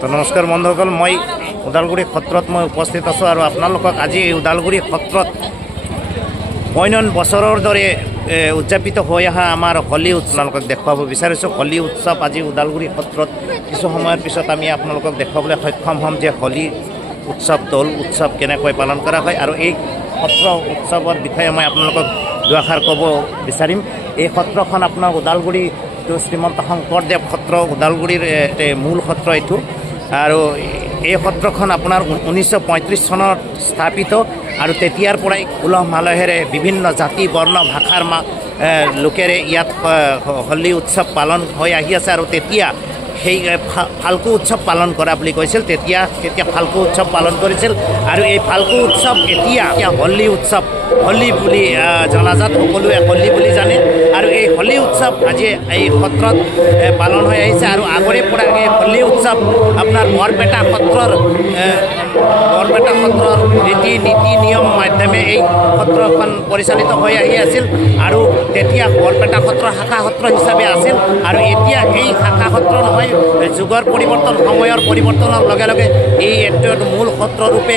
তো নমস্কাৰ বন্ধুসকল, মই ওদালগুৰি সত্ৰত উপস্থিত আছোঁ আৰু আপোনালোকক আজি এই ওদালগুৰি সত্ৰত পৈনন বছৰৰ দৰে উদযাপিত হৈ অহা আমাৰ হোলী আপোনালোকক দেখুৱাব বিচাৰিছোঁ। হোলী উৎসৱ আজি ওদালগুৰি সত্ৰত কিছু সময়ৰ পিছত আমি আপোনালোকক দেখুৱাবলৈ সক্ষম হ'ম যে হোলী উৎসৱ দৌল উৎসৱ কেনেকৈ পালন কৰা হয় আৰু এই সত্ৰ উৎসৱৰ বিষয়ে মই আপোনালোকক দুআষাৰ ক'ব বিচাৰিম। এই সত্ৰখন আপোনাৰ ওদালগুৰি শ্ৰীমন্ত শংকৰদেৱ সত্ৰ, ওদালগুৰিৰ মূল সত্ৰ এইটো। আৰু এই সত্ৰখন আপোনাৰ 1935 চনত স্থাপিত আৰু তেতিয়াৰ পৰাই উলহ মালহেৰে বিভিন্ন জাতি বৰ্ণ ভাষাৰ লোকেৰে ইয়াত হোলী উৎসৱ পালন হৈ আহি আছে। আৰু তেতিয়া সেই ফাল্গু উৎসৱ পালন কৰা বুলি কৈছিল, তেতিয়া ফাল্গু উৎসৱ পালন কৰিছিল। আৰু এই ফাল্গু উৎসৱ এতিয়া হোলী উৎসৱ, হোলী বুলি জনাজাত, সকলোৱে হোলী বুলি জানে। আৰু এই হোলী উৎসৱ আজি এই সত্ৰত পালন হৈ আহিছে। আৰু আগৰে পৰা এই হোলী উৎসৱ আপোনাৰ বৰপেটা সত্ৰৰ নীতি নিয়ম মাধ্যমে এই সত্ৰখন পৰিচালিত হৈ আহি আছিল। আৰু তেতিয়া বৰপেটা সত্ৰ শাখা সত্ৰ হিচাপে আছিল। আৰু এতিয়া এই শাখা সত্ৰ নহয়, যুগৰ পৰিৱৰ্তন, সময়ৰ পৰিৱৰ্তনৰ লগে লগে এই মূল সত্ৰৰূপে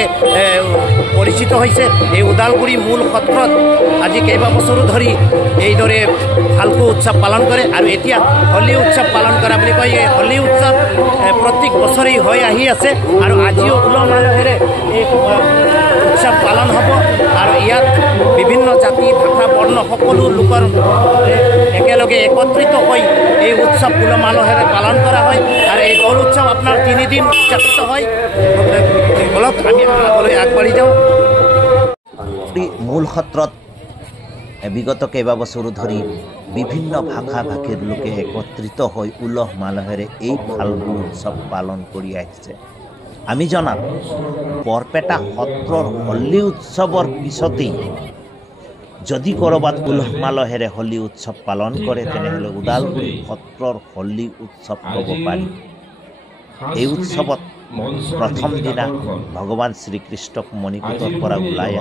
পৰিচিত হৈছে। এই ওদালগুৰি মূল সত্ৰত আজি কেইবাবছৰো ধৰি এইদৰে ফাল্গু উৎসৱ পালন কৰে আৰু এতিয়া হোলী উৎসৱ পালন কৰা বুলি কয়। এই হোলী উৎসৱ প্ৰত্যেক বছৰেই হৈ আহি আছে আৰু আজিও উলহ মালহেৰে এই উৎসৱ পালন হ'ব। আৰু ইয়াত বিভিন্ন জাতি ভাষা বৰ্ণ সকলো লোকৰ একেলগে একত্ৰিত হৈ এই উৎসৱ উলহ মালহেৰে পালন কৰা হয়। আৰু এই দৌল উৎসৱ আপোনাৰ 3 দিন উদযাপিত হয়। বলক আমি আগলৈ আগবাঢ়ি যাওঁ। মূল সত্ৰত বিগত কেইবাবছৰো ধৰি বিভিন্ন ভাষা ভাষীৰ লোকে একত্ৰিত হৈ উলহ মালহেৰে এই ফাল্গু উৎসৱ পালন কৰি আহিছে। আমি জনাত বৰপেটা সত্ৰৰ হোলী উৎসৱৰ পিছতেই যদি ক'ৰবাত উলহ মালহেৰে হোলী উৎসৱ পালন কৰে তেনেহ'লে ওদালগুৰি সত্ৰৰ হোলী উৎসৱ ক'ব পাৰি। এই উৎসৱত প্ৰথম দিনা ভগৱান শ্ৰীকৃষ্ণক মণিকূটৰ পৰা ওলাই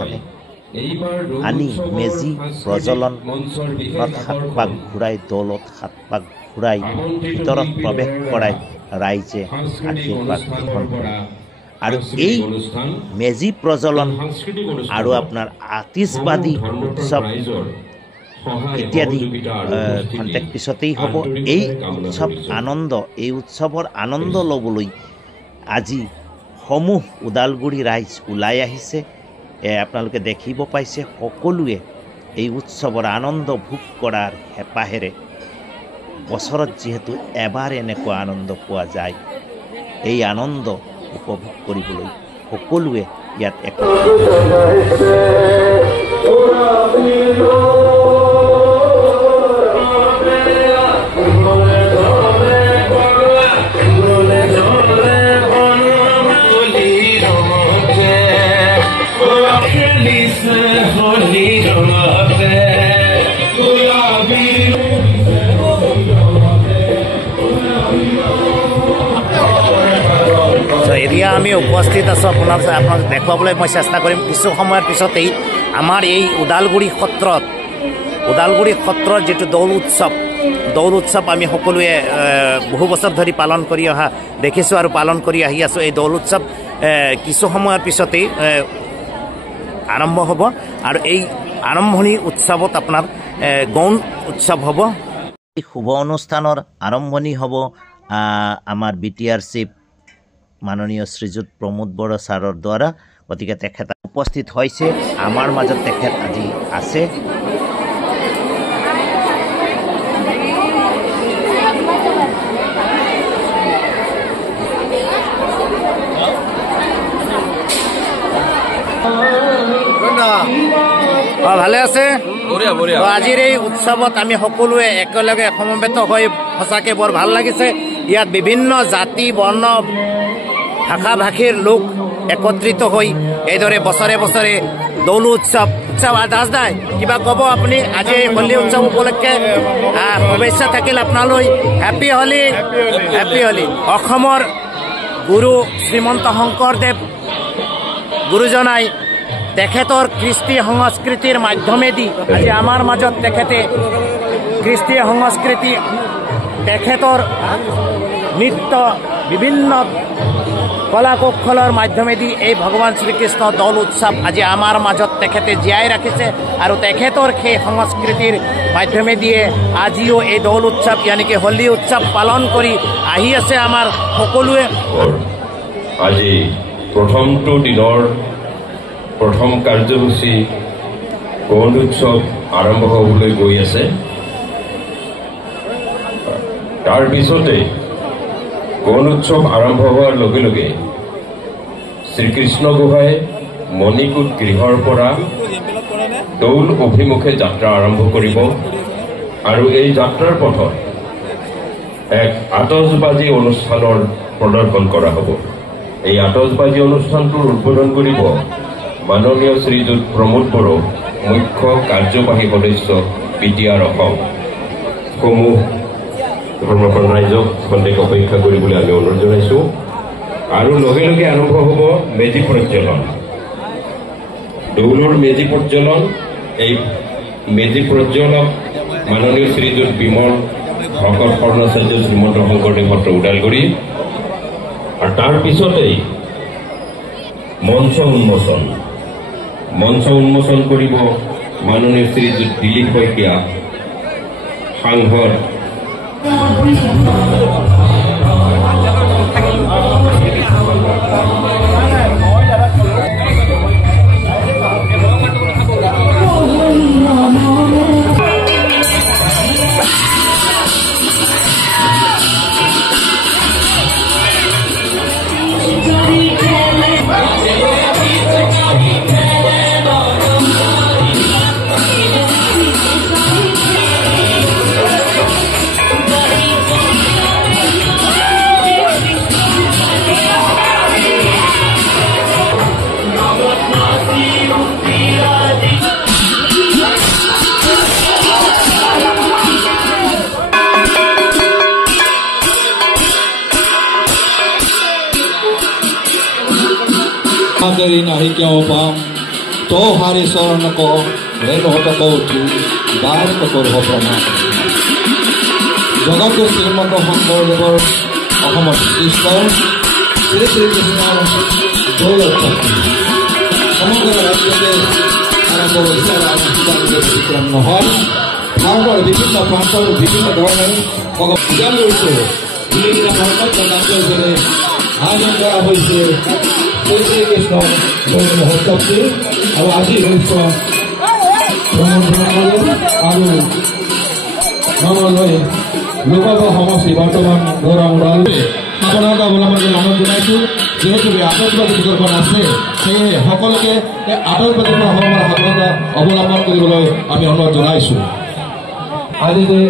আনি মেজি প্ৰজ্বলন 7 পাক ঘূৰাই, দৌলত 7 পাক ঘূৰাই ভিতৰত প্ৰৱেশ কৰাই ৰাইজে আশীৰ্বাদ গ্ৰহণ কৰে। আৰু এই মেজি প্ৰজ্বলন আৰু আপোনাৰ আতিশবাদী উৎসৱ ইত্যাদি খন্তেক পিছতেই হ'ব। এই উৎসৱৰ আনন্দ ল'বলৈ আজি সমূহ ওদালগুৰি ৰাইজ ওলাই আহিছে। আপোনালোকে দেখিব পাইছে, সকলোৱে এই উৎসৱৰ আনন্দ ভোগ কৰাৰ হেঁপাহেৰে, বছৰত যিহেতু এবাৰ এনেকুৱা আনন্দ পোৱা যায়, এই আনন্দ উপভোগ কৰিবলৈ সকলোৱে ইয়াত একত্ৰিত। এতিয়া আমি উপস্থিত আছোঁ, আপোনাক দেখুৱাবলৈ মই চেষ্টা কৰিম। কিছু সময়ৰ পিছতেই আমাৰ এই ওদালগুৰি সত্ৰৰ যিটো দৌল উৎসৱ আমি সকলোৱে বহু বছৰ ধৰি পালন কৰি অহা দেখিছোঁ আৰু পালন কৰি আহি আছোঁ। এই দৌল উৎসৱ কিছু সময়ৰ পিছতেই আৰম্ভ হ'ব। আৰু এই আৰম্ভণি উৎসৱত আপোনাৰ গৌণ উৎসৱ হ'ব। এই শুভ অনুষ্ঠানৰ আৰম্ভণি হ'ব আমাৰ BTR চিফ মাননীয় শ্ৰীযুত প্ৰমোদ বড়ো ছাৰৰ দ্বাৰা। গতিকে তেখেত উপস্থিত হৈছে, আমাৰ মাজত তেখেত আজি আছে। ভালে আছে? আজিৰ এই উৎসৱত আমি সকলোৱে একেলগে সমবেত হৈ সঁচাকৈ বৰ ভাল লাগিছে। ইয়াত বিভিন্ন জাতি বৰ্ণ ভাষা ভাষীৰ লোক একত্ৰিত হৈ এইদৰে বছৰে বছৰে দৌল উৎসৱ দাস দাই কিবা ক'ব আপুনি? আজি এই হোলী উৎসৱ উপলক্ষে শুভেচ্ছা থাকিল আপোনালৈ। Happy Holi, happy Holi. অসমৰ গুৰু শ্ৰীমন্ত শংকৰদেৱ গুৰুজনাই তেখেতৰ কৃষ্টি সংস্কৃতিৰ মাধ্যমেদি আজি আমাৰ মাজত তেখেতে কৃষ্টি সংস্কৃতি, তেখেতৰ নৃত্য বিভিন্ন কলা কৌশলৰ মাধ্যমেদি এই ভগৱান শ্ৰীকৃষ্ণ দৌল উৎসৱ আজি আমাৰ মাজত তেখেতে জীয়াই ৰাখিছে আৰু তেখেতৰ সেই সংস্কৃতিৰ মাধ্যমেদিয়ে আজিও এই দৌল উৎসৱ ইয়ানিকি হোলী উৎসৱ পালন কৰি আহি আছে আমাৰ সকলোৱে। আজি প্ৰথমটো দিনৰ প্ৰথম কাৰ্যসূচী গৌণ উৎসৱ আৰম্ভ হ'বলৈ গৈ আছে। তাৰ পিছতে গৌণ উৎসৱ আৰম্ভ হোৱাৰ লগে লগে শ্ৰীকৃষ্ণ গোহাঁই মণিকূট গৃহৰ পৰা দৌল অভিমুখে যাত্ৰা আৰম্ভ কৰিব আৰু এই যাত্ৰাৰ পথত এক আতচবাজী অনুষ্ঠানৰ প্ৰদৰ্শন কৰা হ'ব। এই আতচবাজী অনুষ্ঠানটোৰ উদ্বোধন কৰিব মাননীয় শ্ৰীযুত প্ৰমোদ বড়ো, মুখ্য কাৰ্যবাহী সদস্য BTR অসম। সমূহ ধৰ্মপ্ৰাণ ৰাইজক খন্তেক অপেক্ষা কৰিবলৈ আমি অনুৰোধ জনাইছোঁ। আৰু লগে লগে আৰম্ভ হ'ব মেজি প্ৰজ্বলন, দৌলৰ মেজি প্ৰজ্বলন। এই মেজি প্ৰজ্বলক মাননীয় শ্ৰীযুত বিমল ভকত কৰ্ণাচাৰ্য শ্ৰীমন্ত শংকৰদেৱ সত্ৰ ওদালগুৰি। আৰু তাৰ পিছতেই মঞ্চ উন্মোচন কৰিব মাননীয় শ্ৰীযুত দিলীপ শইকীয়া, সাংসদ। करी नहीं क्यों पाम तो हारी शरण को रेणु को दार को प्रणाम। जगत श्रीमंत शंकरदेवर श्रेष्ठ श्री श्रीकृष्ण दौल उत्सव समग्र राज्यते आरम्भ নহয়। ভাৰতৰ বিভিন্ন প্ৰান্তৰ বিভিন্ন ধৰণে পূজা কৰিছে। বিভিন্ন ধৰ্মত কাৰ্যসূচীৰে আয়োজন কৰা হৈছে শ্ৰীকৃষ্ণ দৌল মহোৎসৱটি। আৰু আজি হৈছে আৰু নগৰলৈ লোকসভা সমষ্টি বৰ্তমান গৌৰৱ ওদালগুৰি আপোনালোক অৱলম্বন অনুৰোধ জনাইছোঁ। যিহেতু আতচবাজী বিতৰ্কন আছে, সেয়েহে সকলোকে এই আতচবাজীৰ পৰা সাৱধানতা অৱলম্বন কৰিবলৈ আমি অনুৰোধ জনাইছোঁ। আজি যে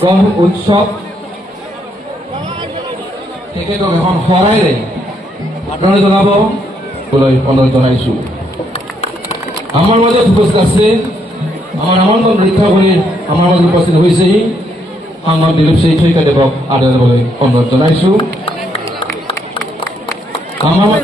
গৌণ উৎসৱ তেখেতক এখন শৰাইৰে আদৰণি জনাব অনুৰোধ জনাইছোঁ। আমাৰ মাজত উপস্থিত আছে, আমাৰ আমন্ত্ৰণ ৰক্ষা কৰি আমাৰ মাজত উপস্থিত হৈছেহি সাংসদ দিলীপ শইকীয়াদেৱক আদৰণি জনাবলৈ অনুৰোধ জনাইছোঁ। আমাৰ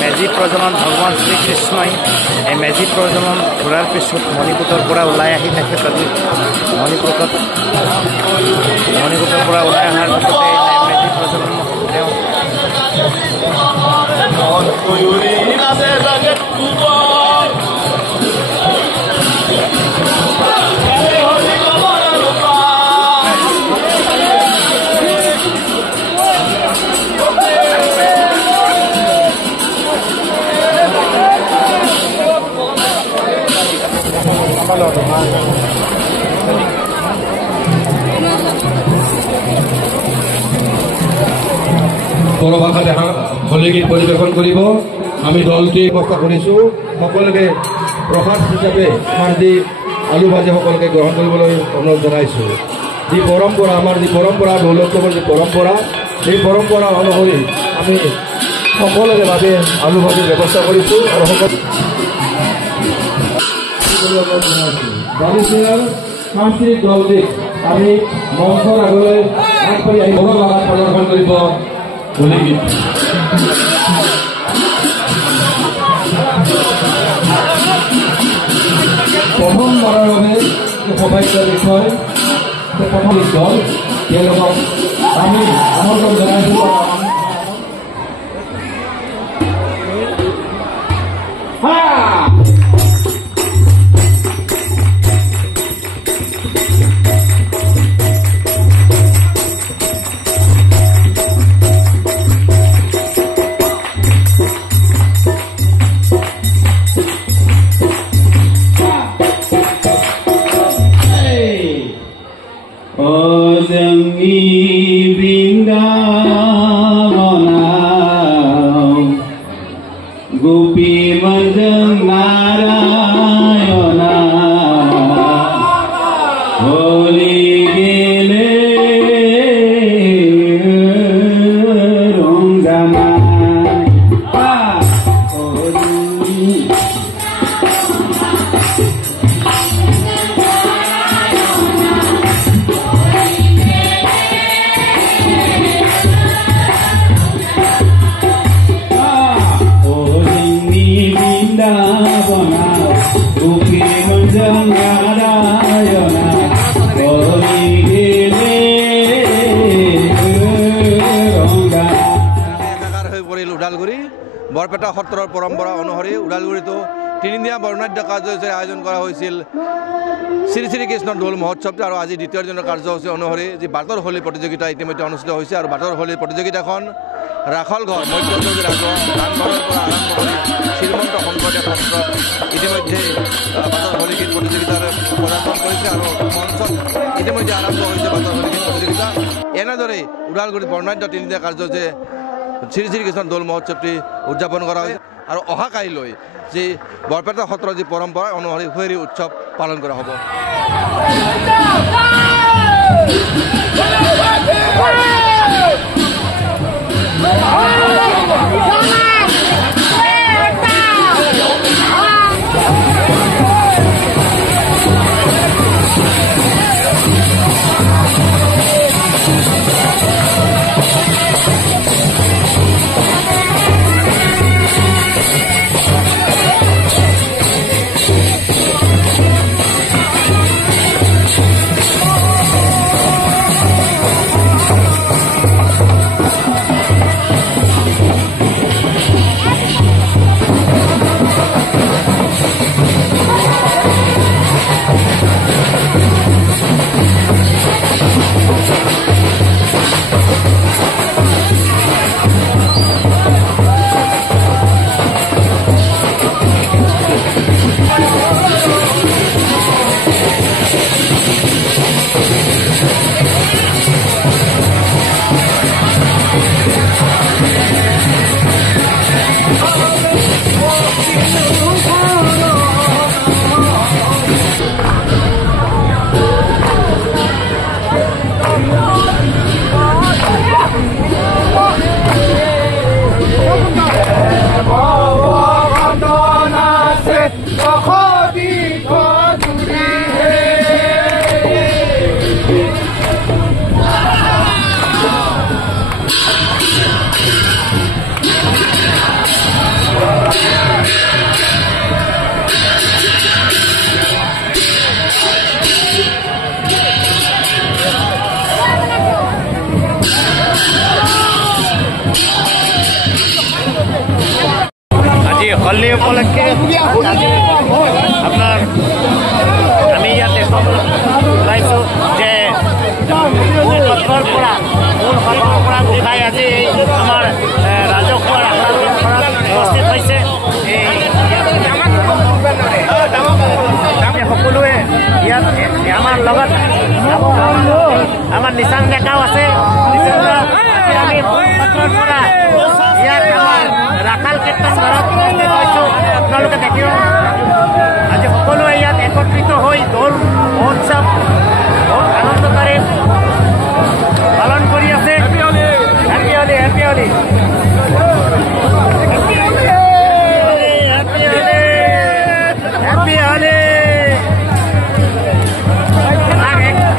মেজি প্ৰজ্বলন ভগৱান শ্ৰীকৃষ্ণই এই মেজি প্ৰজ্বলন ঘূৰাৰ পিছত মণিকূটৰ পৰা ওলাই আহি তেখেত আজি মণিকূটৰ পৰা ওলাই অহাৰ পিছতে মেজি প্ৰজ্বলন তেওঁ বড়ো ভাষাতে হোলী গীত পৰিৱেশন কৰিব। আমি দলটি ব্যৱস্থা কৰিছোঁ। সকলোকে প্ৰসাদ হিচাপে আমাৰ যি আলু ভাজি সকলোকে গ্ৰহণ কৰিবলৈ অনুৰোধ জনাইছোঁ। যি পৰম্পৰা আমাৰ যি পৰম্পৰা দৌলোৎসৱৰ যি পৰম্পৰা সেই পৰম্পৰা অনুসৰি আমি সকলোৰে বাবে আলু ভাজিৰ ব্যৱস্থা কৰিছোঁ আৰু বালিচৰাৰ সাংস্কৃতিক দলটিক আমি মঞ্চৰ আগলৈ আগবাঢ়ি আহি বড়ো ভাষাত প্ৰদৰ্শন কৰিব হোলী গীত। প্ৰথমবাৰৰ বাবে সৌভাগ্য বিষয় প্ৰথম দল তেওঁলোকক আমি আমন্ত্ৰণ জনাইছোঁ। गोपी मंजन नारायणा होली गेले रंगाना ওদালগুৰি বৰপেটা সত্ৰৰ পৰম্পৰা অনুসৰি ওদালগুৰিতো তিনিদিনীয়া বৰ্ণাঢ্য কাৰ্যসূচীৰ আয়োজন কৰা হৈছিল শ্ৰী শ্ৰী কৃষ্ণৰ দৌল মহোৎসৱটো। আৰু আজি দ্বিতীয় দিনৰ কাৰ্যসূচী অনুসৰি যি বাটৰ হোলী প্ৰতিযোগিতা ইতিমধ্যে অনুষ্ঠিত হৈছে। আৰু বাটৰ হোলী প্ৰতিযোগিতাখন ৰাখলঘৰ মধ্যজুৰি ৰাজঘৰৰ পৰা আৰম্ভ কৰি শ্ৰীমন্ত শংকৰদেৱ সত্ৰত ইতিমধ্যে বাটৰ হোলী গীত প্ৰতিযোগিতাৰ পদাৰ্পণ কৰিছে আৰু মঞ্চত ইতিমধ্যে আৰম্ভ হৈছে বাটৰ হোলী গীত প্ৰতিযোগিতা। এনেদৰেই ওদালগুৰিত বৰ্ণাঢ্য তিনিদিনীয়া কাৰ্যসূচী শ্ৰী শ্ৰী কৃষ্ণ দৌল মহোৎসৱটি উদযাপন কৰা হৈছে। আৰু অহা কাইলৈ যি বৰপেটা সত্ৰৰ যি পৰম্পৰা অনুসৰি হুঁৱৰী উৎসৱ পালন কৰা হ'ব। হলি উপলক্ষে আপনাৰ আমি ইয়াতে ওলাইছোঁ যে মূল সত্ৰৰ পৰা গোসাঁই আজি আমাৰ ৰাজহুৱা আখৰাত উপস্থিত হৈছে। সকলোৱে ইয়াত আমাৰ লগত আমাৰ নিচান ডেকাও আছে। আমি সত্ৰৰ পৰা ইয়াত আমাৰ ৰাখাল কীৰ্তন ঘৰত উপস্থিত হৈছোঁ। আপোনালোকে দেখিব আজি সকলোৱে ইয়াত একত্ৰিত হৈ দৌল মহোৎসৱ বহুত আনন্দতাৰে পালন কৰি আছে। হেপী হলি, হেপী হলি, হেপী হলি, হেপী হলি।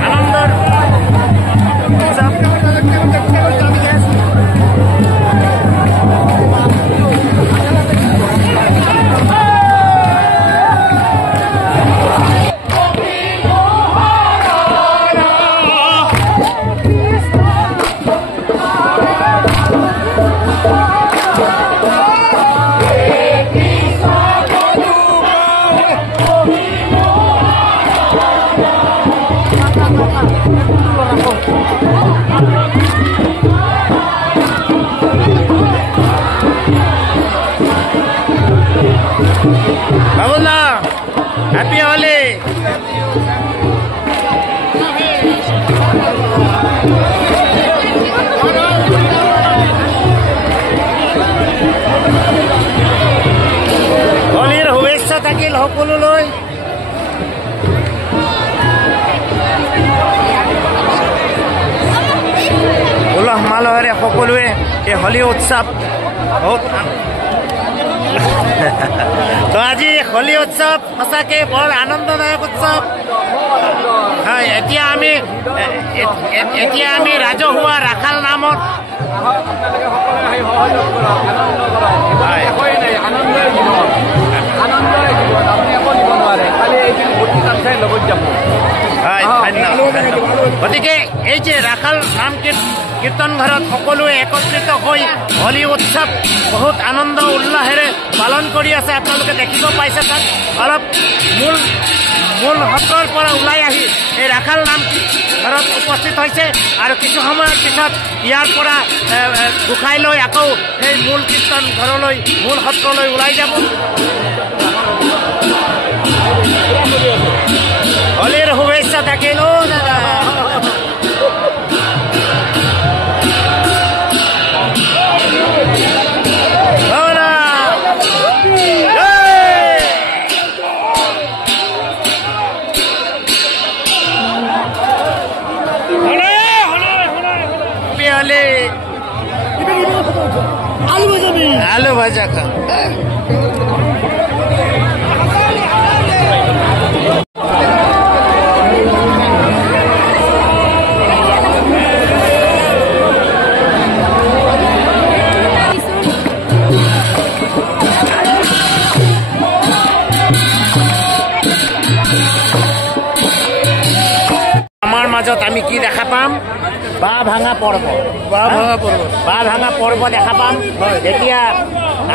আনন্দৰ বাবুল্লা, হ্যাপি হলি। হলিৰ শুভেচ্ছা থাকিল সকলোলৈ। উলহ মালহেৰে সকলোৱে এই হলি উৎসৱ বহুত তো আজি হলি উৎসৱ সঁচাকৈ বৰ আনন্দদায়ক উৎসৱ হয়। এতিয়া আমি ৰাজহুৱা ৰাখাল নামত গতিকে এই যে ৰাখাল নাম কীৰ্তন ঘৰত সকলোৱে একত্ৰিত হৈ হলি উৎসৱ বহুত আনন্দ উল্লাহেৰে পালন কৰি আছে। আপোনালোকে দেখিব পাইছে তাত অলপ মূল সত্ৰৰ পৰা ওলাই আহি এই ৰাখাল নাম ঘৰত উপস্থিত হৈছে আৰু কিছু সময়ৰ পিছত ইয়াৰ পৰা গোসাঁই লৈ আকৌ সেই মূল কীৰ্তন ঘৰলৈ মূল সত্ৰলৈ ওলাই যাব। হলিৰ শুভেচ্ছা থাকিল দাদা। আলু ভাজা খা। আমাৰ মাজত আমি কি দেখা পাম? বাঁহ ভাঙা পৰ্ব দেখা পাম। এতিয়া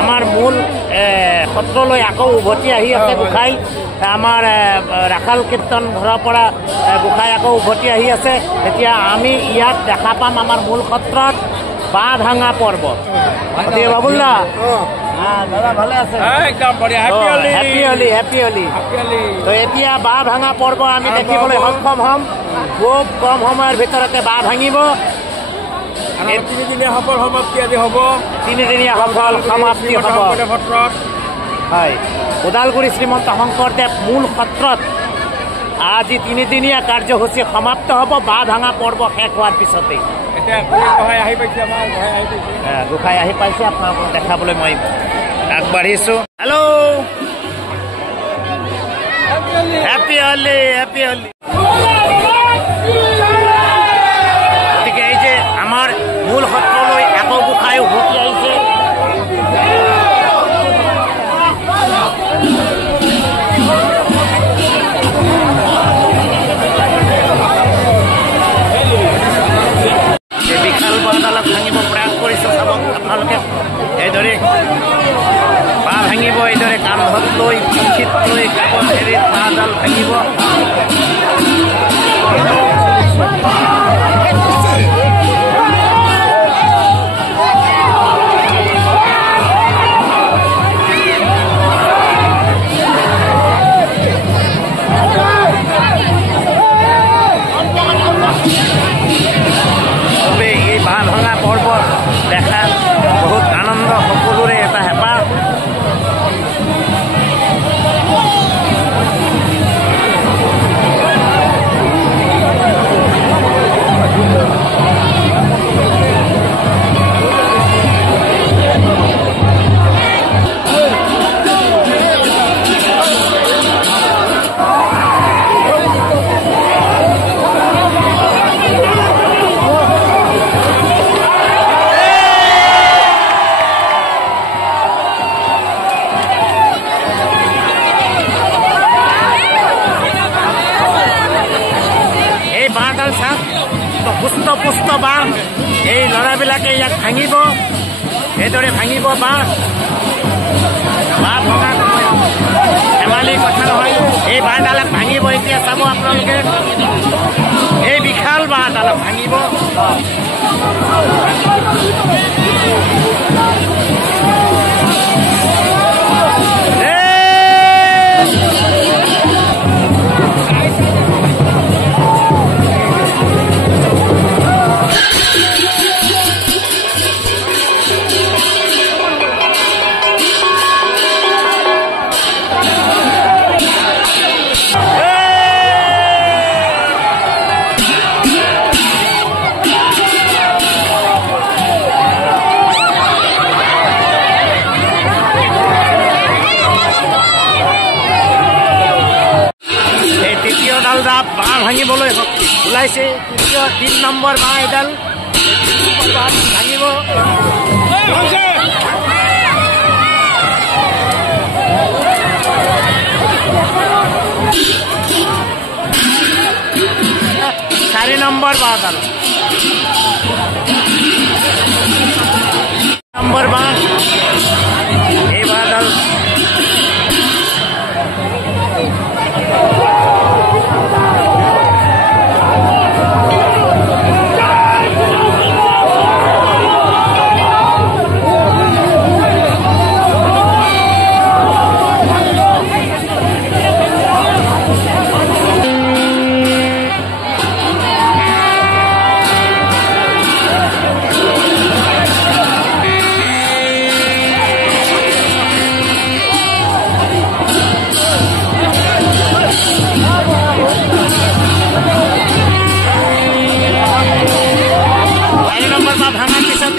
আমাৰ মূল সত্ৰলৈ আকৌ উভতি আহি আছে গোসাঁই। আমাৰ ৰাখাল কীৰ্তন ঘৰৰ পৰা গোসাঁই আকৌ উভতি আহি আছে। এতিয়া আমি ইয়াত দেখা পাম আমাৰ মূল সত্ৰত বাঁহ ভাঙা পৰ্ব। বাবুল্লা দাদা ভালে আছে? হেপী হলি, হেপী হলি। তো এতিয়া বাঁহ ভাঙা পৰ্ব আমি দেখিবলৈ সক্ষম হ'ম। খুব কম সময়ৰ ভিতৰতে বাঁহ ভাঙিব। তিনিদিনীয়া সফল সমাপ্তি আজি হ'ব। তিনিদিনীয়া সফল সমাপ্তি হ'ব। হয়, ওদালগুৰি শ্ৰীমন্ত শংকৰদেৱ মূল সত্ৰত আজি তিনিদিনীয়া কাৰ্যসূচী সমাপ্ত হ'ব বাঁহ ভাঙা পৰ্ব শেষ হোৱাৰ পিছতে। গোসাঁই আহি পাইছে, আপোনালোকক দেখাবলৈ মই আগবাঢ়িছোঁ। হেল্ল', হেপী হলি, হেপী হলি। গতিকে এই যে আমাৰ মূল সত্ৰলৈ আকৌ গোসাঁই উভতি আহিছে। বিশাল বাঁহডালক ভাঙিব প্ৰয়াস কৰিছে। চাব আপোনালোকে এইদৰে বাঁহ ভাঙিব। এইদৰে কান্ধত লৈ পিঠিত লৈ কাষত এৰি বাঁহডাল ভাঙিব। এই বাঁহ ভঙা পৰ্ব দেখা বহুত আনন্দ, সকলোৰে এটা হেঁপাহ। পুষ্ট বাঁহ, এই ল'ৰাবিলাকে ইয়াক ভাঙিব, এইদৰে ভাঙিব বাঁহ। বাঁহ ভঙা ধেমালি কথা নহয়, এই বাঁহডালক ভাঙিব। এতিয়া চাব আপোনালোকে, এই বিশাল বাঁহডালক ভাঙিব। বাঁহ ভাঙিবলৈ ওলাইছে, 3 নম্বৰ বাঁহ এডাল ভাঙিব। চাৰি নম্বৰ বাঁহডাল, নম্বৰ বাঁহ, এই বাঁহডাল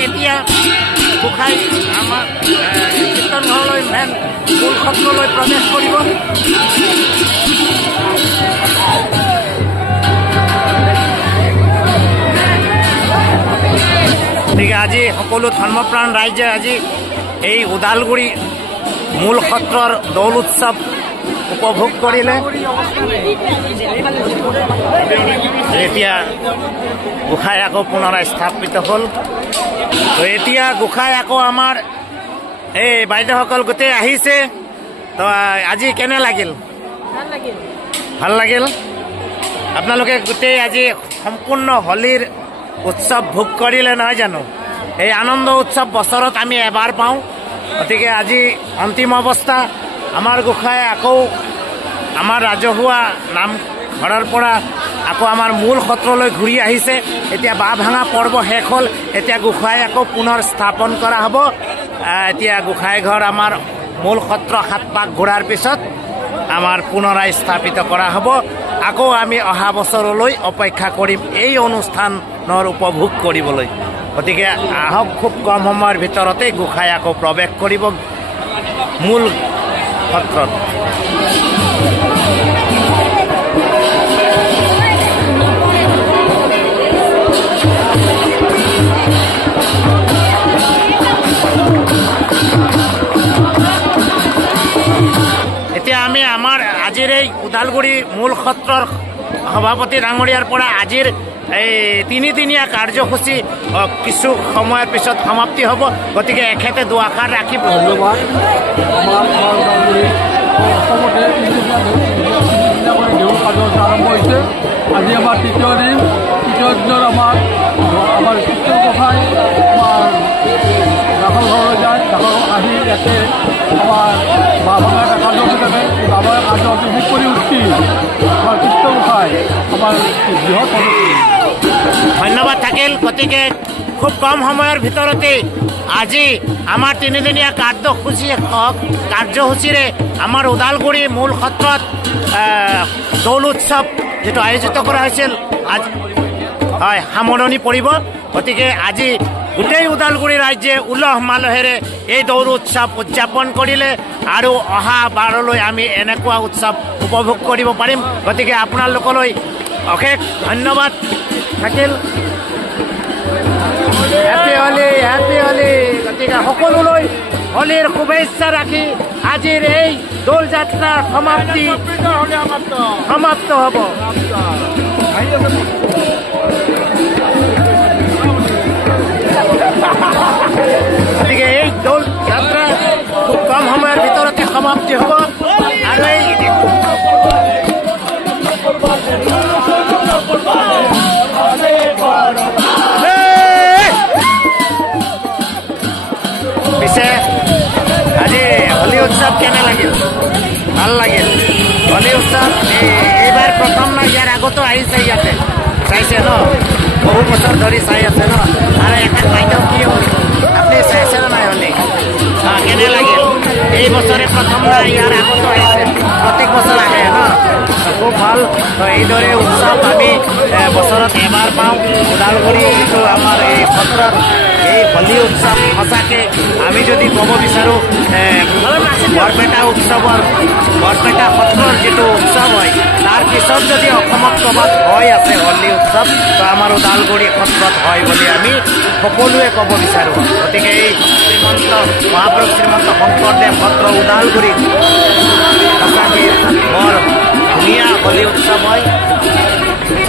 এতিয়া গোসাঁই আমাৰ কীৰ্তন ঘৰলৈ মেইন মূল সত্ৰলৈ প্ৰৱেশ কৰিব। গতিকে আজি সকলো ধৰ্মপ্ৰাণ ৰাইজে আজি এই ওদালগুৰি মূল সত্ৰৰ দৌল উৎসৱ উপভোগ কৰিলে। এতিয়া গোসাঁই আকৌ পুনৰাই স্থাপিত হ'ল। তো এতিয়া গোসাঁই আকৌ আমাৰ এই বাইদেউসকল গোটেই আহিছে। তো আজি কেনে লাগিল? ভাল লাগিল। আপোনালোকে গোটেই আজি সম্পূৰ্ণ হোলীৰ উৎসৱ ভোগ কৰিলে নহয় জানো? এই আনন্দ উৎসৱ বছৰত আমি এবাৰ পাওঁ। গতিকে আজি অন্তিম অৱস্থা। আমাৰ গোসাঁই আকৌ আমাৰ ৰাজহুৱা নামঘৰৰ পৰা আকৌ আমাৰ মূল সত্ৰলৈ ঘূৰি আহিছে। এতিয়া বাঁহ ভাঙা পৰ্ব শেষ হ'ল। এতিয়া গোসাঁই আকৌ পুনৰ স্থাপন কৰা হ'ব। এতিয়া গোসাঁই ঘৰ আমাৰ মূল সত্ৰ 7 পাক ঘূৰাৰ পিছত আমাৰ পুনৰাই স্থাপিত কৰা হ'ব। আকৌ আমি অহা বছৰলৈ অপেক্ষা কৰিম এই অনুষ্ঠানৰ উপভোগ কৰিবলৈ। গতিকে আহক, খুব কম সময়ৰ ভিতৰতে গোসাঁই আকৌ প্ৰৱেশ কৰিব মূল সত্ৰত। এতিয়া আমি আমাৰ আজিৰ এই ওদালগুৰি মূল সত্ৰৰ সভাপতি ডাঙৰীয়াৰ পৰা আজিৰ এই তিনিদিনীয়া কাৰ্যসূচী কিছু সময়ৰ পিছত সমাপ্তি হ'ব। গতিকে এখেতে দুআষাৰ ৰাখিব। ধন্যবাদ। অসমতে তিনিদিনীয়া দেউল কাৰ্যসূচী আৰম্ভ হৈছে। আজি আমাৰ তৃতীয় দিনত আমাৰ কৃষ্ণ গোসাঁই আমাৰ দাসৰ ঘৰলৈ যায়। দাসৰ আহি ইয়াতে আমাৰ বাবাৰ এটা কাৰ্যসূচী থাকে। এই বাবাৰ কাৰ্যসূচী শেষ কৰি উঠি আমাৰ কৃষ্ণ গোসাঁই আমাৰ বৃহৎ ধন্যবাদ থাকিল। গতিকে খুব কম সময়ৰ ভিতৰতে আজি আমাৰ তিনিদিনীয়া কাৰ্যসূচীৰে আমাৰ ওদালগুৰি মূল সত্ৰত দৌল উৎসৱ যিটো আয়োজিত কৰা হৈছিল হয় সামৰণি পৰিব। গতিকে আজি গোটেই ওদালগুৰি ৰাজ্যে উলহ মালহেৰে এই দৌল উৎসৱ উদযাপন কৰিলে আৰু অহা বাৰলৈ আমি এনেকুৱা উৎসৱ উপভোগ কৰিব পাৰিম। গতিকে আপোনালোকলৈ অশেষ ধন্যবাদ থাকিল। Happy Holi, happy Holi. গতিকে সকলোলৈ হোলীৰ শুভেচ্ছা ৰাখি আজিৰ এই দৌল যাত্ৰাৰ সমাপ্ত হ'ব। গতিকে এই দৌল যাত্ৰা খুব কম সময়ৰ ভিতৰতে সমাপ্তি হ'ব আৰু এই পিছে আজি হোলী উৎসৱ কেনে লাগিল? ভাল লাগিল। হোলী উৎসৱ এইবাৰ প্ৰথম না ইয়াৰ আগতো আহিছে ইয়াতে চাইছে ন? বহু বছৰ ধৰি চাই আছে ন? আৰু এখন বাইদেউ কি হ'ল আপুনি চাইছে নে নাই হোলী? কেনে লাগিল? এই বছৰে প্ৰথম না ইয়াৰ আগতো আহিছে? প্ৰত্যেক বছৰ আহে ন? খুব ভাল। এইদৰে উৎসৱ আমি বছৰত এবাৰ পাওঁ। ওদালগুৰি যিটো আমাৰ এই সত্ৰত এই হোলী উৎসৱ সঁচাকৈ আমি যদি ক'ব বিচাৰোঁ বৰপেটা সত্ৰৰ যিটো উৎসৱ হয় তাৰ পিছত যদি অসমত ক'ৰবাত হয় আছে হোলী উৎসৱ তো আমাৰ ওদালগুৰি সত্ৰত হয় বুলি আমি সকলোৱে ক'ব বিচাৰোঁ। গতিকে এই মহাপুৰুষ শ্ৰীমন্ত শংকৰদেৱ সত্ৰ ওদালগুৰিত সঁচাকৈ বৰ ধুনীয়া হোলী উৎসৱ হয়।